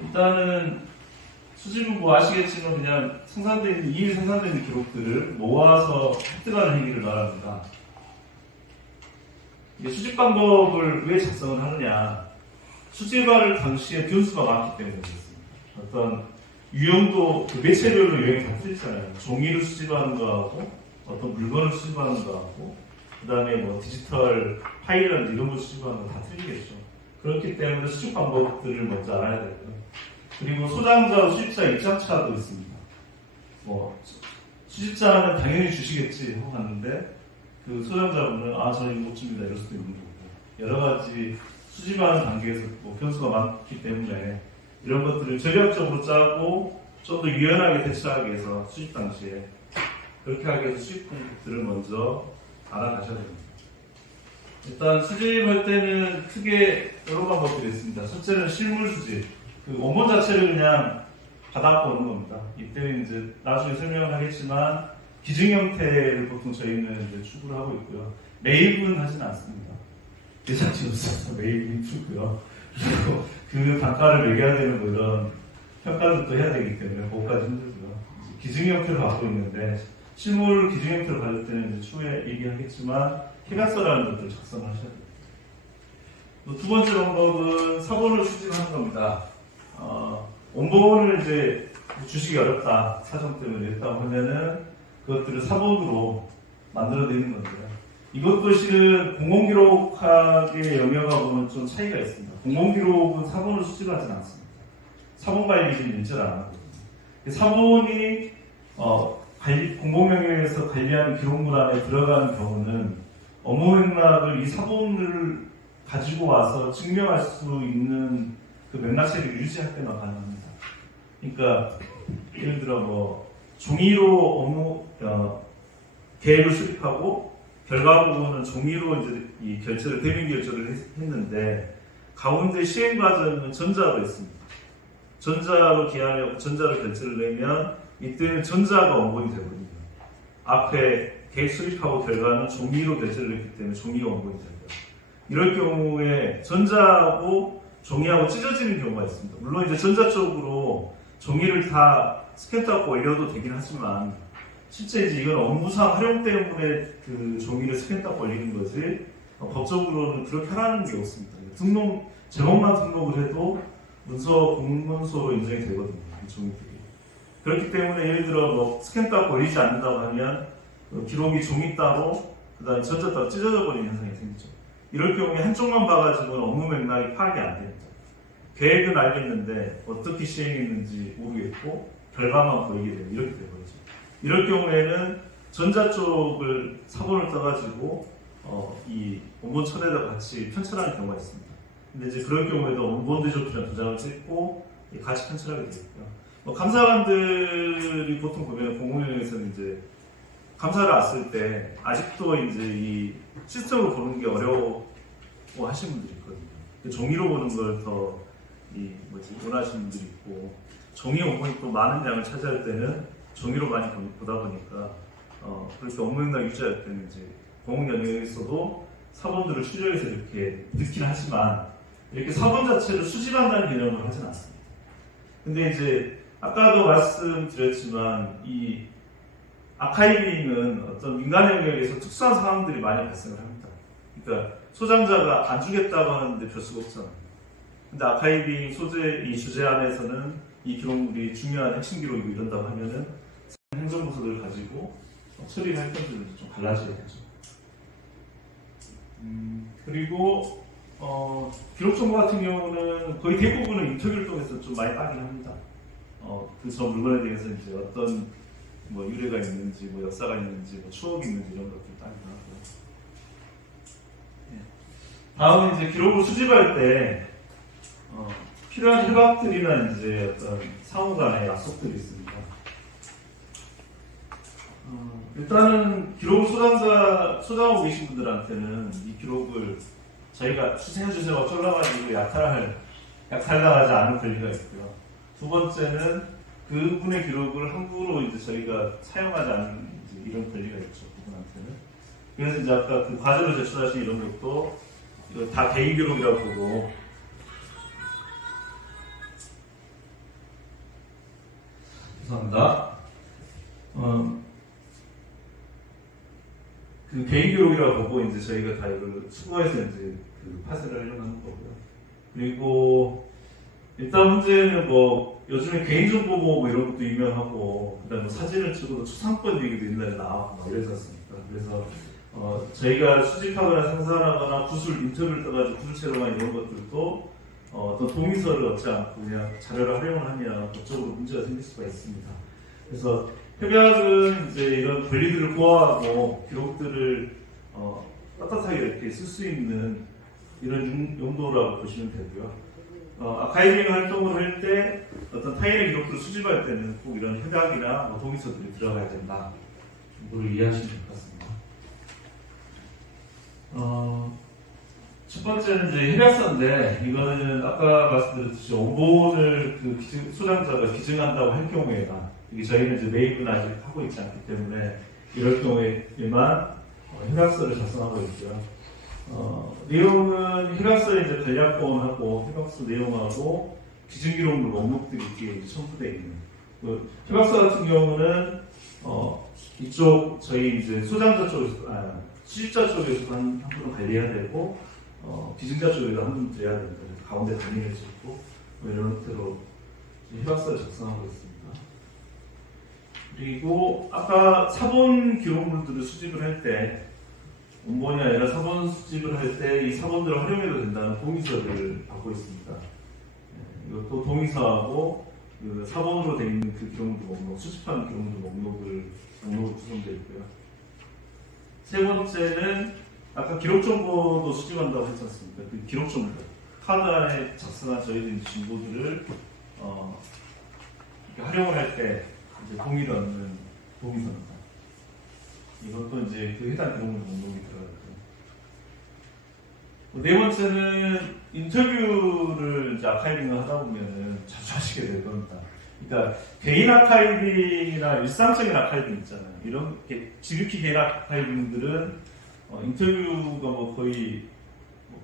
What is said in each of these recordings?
일단은 수집은 뭐 아시겠지만 그냥 이미 생산되어 있는 기록들을 모아서 획득하는 행위를 말합니다. 수집 방법을 왜 작성을 하느냐? 수집할 당시에 변수가 많기 때문에 그렇습니다. 어떤 유형도 그 매체별로 유형이 다 틀리잖아요. 종이를 수집하는 거하고 어떤 물건을 수집하는 거하고 그 다음에 뭐 디지털 파일이라든지 이런 걸 수집하는 거 다 틀리겠죠. 그렇기 때문에 수집 방법들을 먼저 알아야 되고요. 그리고 소장자와 수집자 입장차도 있습니다. 뭐 수집자는 당연히 주시겠지 하고 갔는데 그 소장자분은 저는 이거 못 줍니다 이럴 수도 있는 거고 여러 가지 수집하는 단계에서 뭐 변수가 많기 때문에 이런 것들을 전략적으로 짜고 좀 더 유연하게 대처하기 위해서 수집 당시에 그렇게 하기 위해서 수집 방법들을 먼저 알아가셔야 됩니다. 일단 수집할 때는 크게 여러 방법들이 있습니다. 첫째는 실물 수집. 그 원본 자체를 그냥 받아갖고 오는 겁니다. 이때는 이제 나중에 설명을 하겠지만 기증 형태를 보통 저희는 이제 추구를 하고 있고요. 매입은 하지는 않습니다. 제작지 없어서 매입이 힘들고요. 그리고 그 단가를 매겨야 되는 뭐 이런 평가들도 해야 되기 때문에 그것까지 힘들고요. 기증 형태를 갖고 있는데 실물 기증 형태를 받을 때는 이제 추후에 얘기하겠지만 계약서라는 것들을 작성을 하셔야 돼요. 두 번째 방법은 사본을 수집하는 겁니다. 원본을 이제 주시기 어렵다, 사정 때문에 이랬다고 하면은 그것들을 사본으로 만들어내는 건데요. 이것도 실은 공공기록학의 영역하고는 좀 차이가 있습니다. 공공기록은 사본을 수집하지는 않습니다. 사본 관리는 인지를 안 하거든요. 사본이 공공영역에서 관리하는 기록물 안에 들어가는 경우는 업무 맥락을 이 사본을 가지고 와서 증명할 수 있는 그 맥락체를 유지할 때만 가능합니다. 그러니까 예를 들어 뭐 종이로 업무 계획을 수립하고 결과 부분은 종이로 이제 이 결제를 대면 결제를 했는데 가운데 시행 과정은 전자로 했습니다. 전자로 기하여 전자로 결제를 내면 이때는 전자가 원본이 되거든요. 앞에 계획 수립하고 결과는 종이로 결제를 했기 때문에 종이가 원본이 되고요. 이럴 경우에 전자하고 종이하고 찢어지는 경우가 있습니다. 물론 이제 전자 쪽으로 종이를 다 스캔하고 올려도 되긴 하지만 실제 이제 이건 업무상 활용 때문에 그 종이를 스캔하고 올리는 거지 법적으로는 그렇게 하라는 게 없습니다. 제목만 등록을 해도 문서 공문서로 인정이 되거든요. 이 종이들이. 그렇기 때문에 예를 들어 뭐 스캔 따고 올리지 않는다고 하면 기록이 종이 따로 그 다음에 전자 따로 찢어져 버리는 현상이 생기죠. 이럴 경우에 한쪽만 봐가지고는 업무 맥락이 파악이 안 됩니다. 계획은 알겠는데 어떻게 시행했는지 모르겠고 결과만 보이게 되면 이렇게 되버리죠. 이럴 경우에는 전자 쪽을 사본을 떠가지고 이 원본 철에다 같이 편철하는 경우가 있습니다. 근데 이제 그럴 경우에도 원본 대조표랑 도장을 찍고 같이 편철하게 되겠고요. 감사관들이 보통 보면 공공영역에서는 이제 감사를 왔을 때 아직도 이제 이 시스템으로 보는 게 어려워 하시는 분들이 있거든요. 종이로 보는 걸 더 원하시는 분들이 있고 종이 원본이 또 많은 양을 차지할 때는 종이로 많이 보다 보니까 그렇게 업무 맥락 유지할 때는 이제 공공 영역에서도 사본들을 출력해서 이렇게 넣긴 하지만 이렇게 사본 자체를 수집한다는 개념을 하진 않습니다. 근데 이제 아까도 말씀드렸지만 이 아카이빙은 어떤 민간 영역에서 특수한 상황들이 많이 발생을 합니다. 그러니까 소장자가 안 주겠다고 하는데 별 수가 없잖아요. 근데 아카이빙 이 주제 안에서는 이 기록물이 중요한 핵심 기록이고 이런다고 하면은 행정부서를 가지고 처리할 건들은 좀 갈라져야겠죠. 그리고 기록 정보 같은 경우는 거의 대부분은 인터뷰를 통해서 좀 많이 따긴 합니다. 저 물건에 대해서 이제 어떤 뭐 유래가 있는지, 뭐 역사가 있는지, 뭐 추억이 있는지 이런 것들 따긴 하고요. 다음은 이제 기록을 수집할 때 필요한 협약들이나 이제 어떤 상호 간의 약속들이 있습니다. 일단은 기록을 소장하고 계신 분들한테는 이 기록을 저희가 수생해주세요 어쩌려가지고 약탈당하지 않을 권리가 있고요. 두 번째는 그분의 기록을 함부로 이제 저희가 사용하지 않는 이런 권리가 있죠. 그분한테는. 그래서 이제 아까 그 과제로 제출하신 이런 것도 이거 다 개인 기록이라고 보고 죄송합니다. 그 개인 기록이라고 보고 이제 저희가 다 이걸 수거해서 이제 그 파쇄를 하려고 하는 거고요. 그리고 일단 문제는 뭐 요즘에 개인정보보호 뭐 이런 것도 유명하고 그다음에 뭐 사진을 찍어도 초상권 얘기도 옛날에 나왔고 막 이러지 않습니까? 그래서 저희가 수집하거나 생산하거나 구술 인터뷰를 떠가지고 구술체로만 이런 것들도 어떤 동의서를 얻지 않고 그냥 자료를 활용을 하면 법적으로 문제가 생길 수가 있습니다. 그래서 협약은 이제 이런 권리들을 보호하고 기록들을 떳떳하게 이렇게 쓸 수 있는 이런 용도라고 보시면 되고요. 아카이빙 활동을 할 때 어떤 타인의 기록들을 수집할 때는 꼭 이런 협약이나 뭐 동의서들이 들어가야 된다. 정도를 이해하시면 될 것 같습니다. 첫 번째는 이제 협약서인데 이거는 아까 말씀드렸듯이 원본을 그 소장자가 기증한다고 할 경우에만 이게 저희는 이제 매입은 아직 하고 있지 않기 때문에 이럴 경우에만 협약서를 작성하고 있고요. 내용은 협약서에 이제 간략본하고 협약서 내용하고 기증기록물 목록들이 이렇게 첨부되어 있는 그 협약서 같은 경우는 이쪽 저희 이제 소장자 쪽에서 수집자 쪽에서 한 분은 관리해야 되고 기증자 쪽에도 한 분 드려야 된다. 그래서 가운데 단위를 짓고 뭐 이런 형태로 협약서를 작성하고 있습니다. 그리고 아까 사본 기록물들을 수집을 할 때 원본이 아니라 사본 수집을 할 때 이 사본들을 활용해도 된다는 동의서를 받고 있습니다. 이것도 동의서하고 그 사본으로 되어 있는 그 기록물 목록, 수집한 기록물 목록으로 구성되어 있고요. 세 번째는 아까 기록 정보도 수집한다고 했지 않습니까? 그 기록 정보, 카드 안에 작성한 저희들 정보들을 활용을 할 때 이제 동의를 얻는 동의서입니다. 이것도 이제 그 해당 기록물 목록이 들어가고요. 네 번째는 인터뷰를 이제 아카이빙을 하다 보면은 자주 하시게 될 겁니다. 그러니까 개인 아카이빙이나 일상적인 아카이빙 있잖아요. 이런 지극히 개인 아카이빙들은 인터뷰가 뭐 거의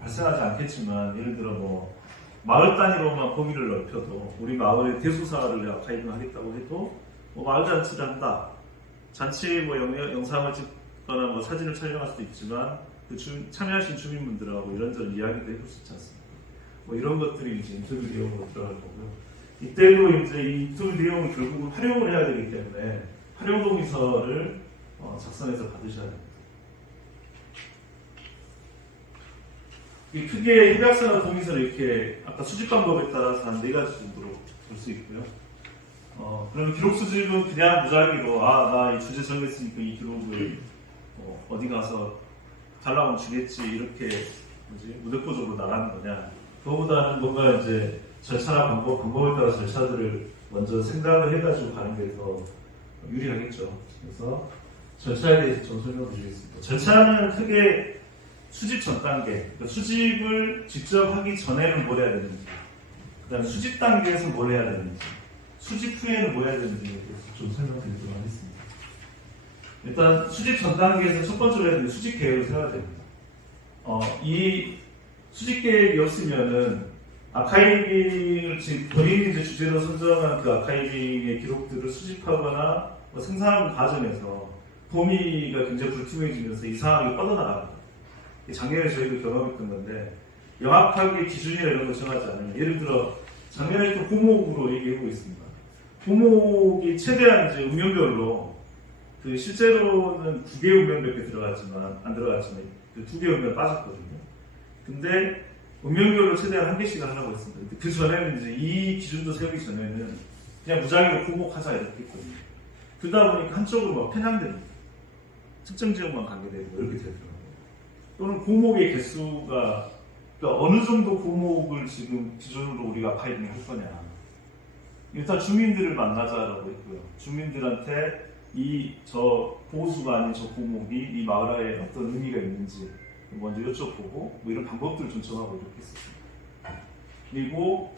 발생하지 않겠지만 예를 들어 뭐 마을 단위로만 범위를 넓혀도 우리 마을의 대소사를 아카이빙 하겠다고 해도 뭐 마을 잔치를 한다. 잔치 뭐 영상을 찍거나 뭐 사진을 촬영할 수도 있지만 그 참여하신 주민분들하고 이런저런 이야기도 해볼 수 있지 않습니까? 뭐 이런 것들이 이제 인터뷰 내용으로 들어갈 거고요. 이때도 이제 이 인터뷰 내용을 결국은 활용을 해야 되기 때문에 활용 동의서를 작성해서 받으셔야 됩니다. 크게 협약서나 동의서를 이렇게 아까 수집 방법에 따라서 한 4가지 정도로 볼 수 있고요. 그러면 기록 수집은 그냥 무작위로 나 이 주제 정했으니까 이 기록을 어디 가서 달라고 하면 주겠지 이렇게 무대포적으로 나가는 거냐. 그거보다는 뭔가 이제 절차나 방법에 따라 절차들을 먼저 생각을 해가지고 가는 게 더 유리하겠죠. 그래서 절차에 대해서 좀 설명을 드리겠습니다. 절차는 크게 수집 전 단계, 그러니까 수집을 직접 하기 전에는 뭘 해야 되는지, 그 다음에 수집 단계에서 뭘 해야 되는지, 수집 후에는 뭐 해야 되는지에 대해서 좀 설명드리도록 하겠습니다. 일단 수집 전 단계에서 첫 번째로 해야 되는 수집 계획을 세워야 됩니다. 이 수집 계획이 없으면은 아카이빙을 지금 본인이 이제 주제로 선정한 그 아카이빙의 기록들을 수집하거나 뭐 생산하는 과정에서 범위가 굉장히 불투명해지면서 이상하게 뻗어나갑니다. 작년에 저희도 경험했던 건데 명확하게 기준이나 이런 걸 정하지 않으면 예를 들어 작년에 또 고목으로 얘기해보고 있습니다. 고목이 최대한 이제 운명별로 그 실제로는 2개 운명밖에 안 들어갔지만 그 2개 운명 빠졌거든요. 근데 운명별로 최대한 1개씩 하려고 했습니다. 그 전에는 이제 이 기준도 세우기 전에는 그냥 무작위로 고목하자 이렇게 했거든요. 그러다 보니까 한쪽으로 막 편향됩니다. 특정 지역만 가게 되고 이렇게 되더라고요. 또는 고목의 개수가 그러니까 어느 정도 고목을 지금 기준으로 우리가 아카이빙을 할 거냐. 일단 주민들을 만나자라고 했고요. 주민들한테 저 보호수가 아닌 저 고목이 이 마을에 어떤 의미가 있는지 먼저 여쭤보고 뭐 이런 방법들을 좀 정하고 이렇게 했습니다. 그리고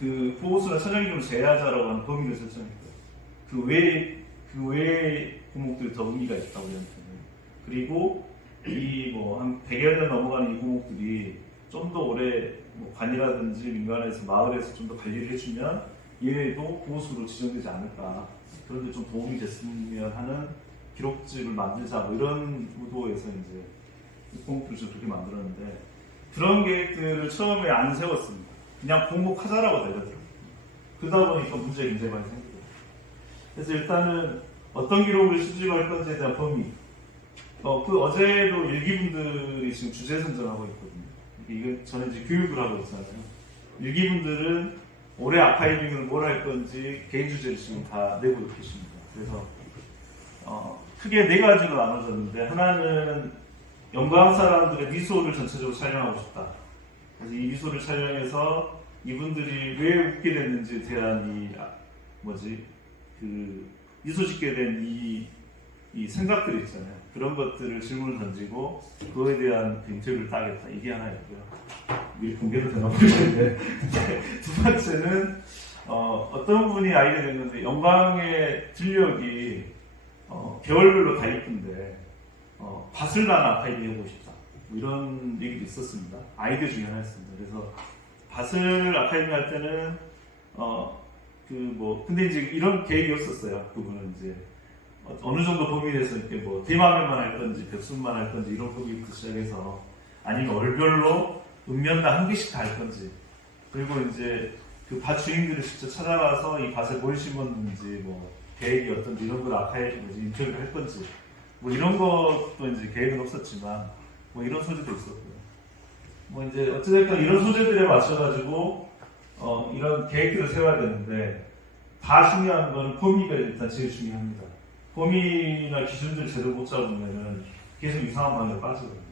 그 보호수나 천연기념을 제외하자라고 하는 범위를 설정했고요. 그 외에 고목들이 더 의미가 있다고 우리한테는. 그리고 이 뭐 한 100여 년 넘어가는 이 고목들이 좀 더 오래 뭐 관이라든지 민간에서 마을에서 좀 더 관리를 해주면 이외에도 보호수로 지정되지 않을까. 그런데 좀 도움이 됐으면 하는 기록집을 만들자. 뭐 이런 의도에서 이제 공목표를 그렇게 만들었는데 그런 계획들을 처음에 안 세웠습니다. 그냥 공목하자라고 내려들어요. 그러다 보니까 문제가 굉장히 많이 생기고. 그래서 일단은 어떤 기록을 수집할 건지에 대한 범위. 어제도 일기분들이 지금 주제 선정하고 있거든요. 이게 저는 이제 교육을 하고 있잖아요. 일기분들은 올해 아카이빙을 뭘 할 건지 개인 주제를 지금 다 내고 계십니다. 그래서 크게 네 가지로 나눠졌는데 하나는 영광 사람들의 미소를 전체적으로 촬영하고 싶다. 그래서 이 미소를 촬영해서 이분들이 왜 웃게 됐는지에 대한 미소 짓게 된 이 생각들이 있잖아요. 그런 것들을 질문을 던지고 그거에 대한 인터뷰를 따겠다. 이게 하나였고요. 미리 공개도 되나 모르겠는데 두 번째는 어떤 분이 아이디어 냈는데 영광의 들녘이 계월별로 다 이쁜데 밭을 난 아카이빙 해보고 싶다. 뭐 이런 얘기도 있었습니다. 아이디어 중에 하나였습니다. 그래서 밭을 아카이빙 할 때는 근데 이제 이런 계획이 없었어요. 그분은 이제 어느 정도 범위 내에서 이렇게 뭐 대마면만 할 건지 백순만 할 건지 이런 범위부터 시작해서 아니면 월별로 읍면당 한 개씩 다 할 건지 그리고 이제 그 밭 주인들을 직접 찾아가서 이 밭에 뭘 심었는지 뭐 계획이 어떤지 이런 걸 아카이빙 인터뷰를 할 건지 뭐 이런 것도 이제 계획은 없었지만 뭐 이런 소재도 있었고요. 뭐 이제 어찌됐건 이런 소재들에 맞춰가지고 이런 계획들을 세워야 되는데 다 중요한 건 범위가 일단 제일 중요합니다. 범위나 기준들을 제대로 못 잡으면은 계속 이상한 방향으로 빠지거든요.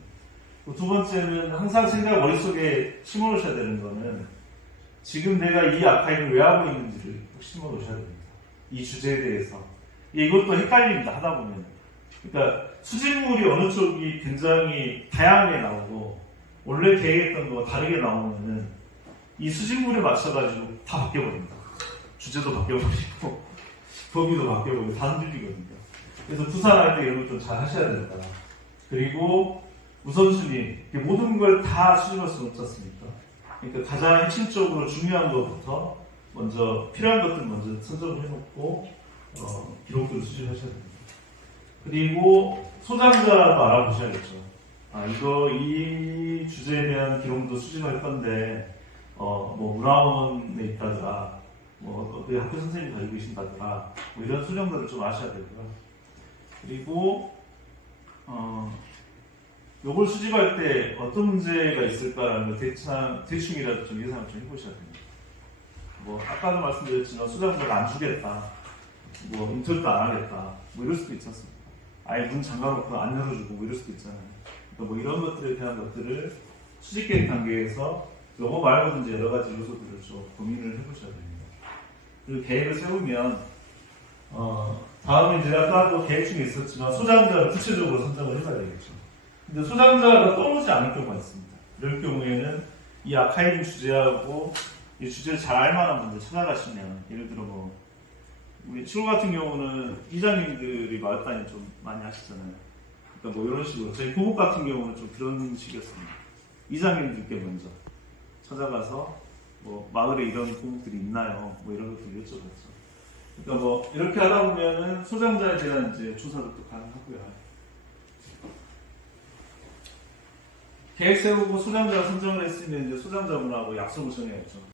두 번째는 항상 생각 머릿속에 심어놓으셔야 되는 거는 지금 내가 이 아카이빙을 왜 하고 있는지를 꼭 심어놓으셔야 됩니다. 이 주제에 대해서. 이것도 헷갈립니다. 하다 보면. 그러니까 수집물이 어느 쪽이 굉장히 다양하게 나오고 원래 계획했던 거와 다르게 나오면은 이 수집물에 맞춰가지고 다 바뀌어버립니다. 주제도 바뀌어버리고 범위도 바뀌어버리고 다 흔들리거든요. 그래서 구상할 때 이런 걸 좀 잘 하셔야 된다. 그리고 우선순위, 모든 걸 다 수집할 수는 없지 않습니까? 그러니까 가장 핵심적으로 중요한 것부터 먼저 필요한 것들 먼저 선정을 해놓고 기록들을 수집하셔야 됩니다. 그리고 소장자도 알아보셔야겠죠. 이 주제에 대한 기록도 수집할 건데 문화원에 있다더라, 어디 학교 선생님이 가지고 계신다더라, 이런 수정들을 좀 아셔야 되고요. 그리고 요걸 수집할 때 어떤 문제가 있을까라는 걸 대충이라도 좀 예상을 좀 해보셔야 됩니다. 아까도 말씀드렸지만 수장자를 안 주겠다, 인터뷰도 안 하겠다, 이럴 수도 있지 않습니까? 아예 문 잠가놓고 안 열어주고 이럴 수도 있잖아요. 그러니까 이런 것들에 대한 것들을 수집 계획 단계에서 요거 말고도 이제 여러 가지 요소들을 좀 고민을 해보셔야 됩니다. 그리고 계획을 세우면 다음에 이제 아까도 계획 중에 있었지만 소장자를 구체적으로 선정을 해봐야 되겠죠. 근데 소장자가 떠오르지 않을 경우가 있습니다. 이럴 경우에는 이 아카이빙 주제하고 이 주제를 잘 알만한 분들 찾아가시면, 예를 들어 우리 시골 같은 경우는 이장님들이 마을단위 좀 많이 하시잖아요. 그러니까 이런 식으로 저희 고국 같은 경우는 좀 그런 식이었습니다. 이장님들께 먼저 찾아가서 마을에 이런 고국들이 있나요? 이런 것들 여쭤봤죠. 그러니까 이렇게 하다 보면은 소장자에 대한 이제 조사도 또 가능하고요. 계획 세우고 소장자 선정을 했으면 이제 소장자분하고 약속을 정해야죠.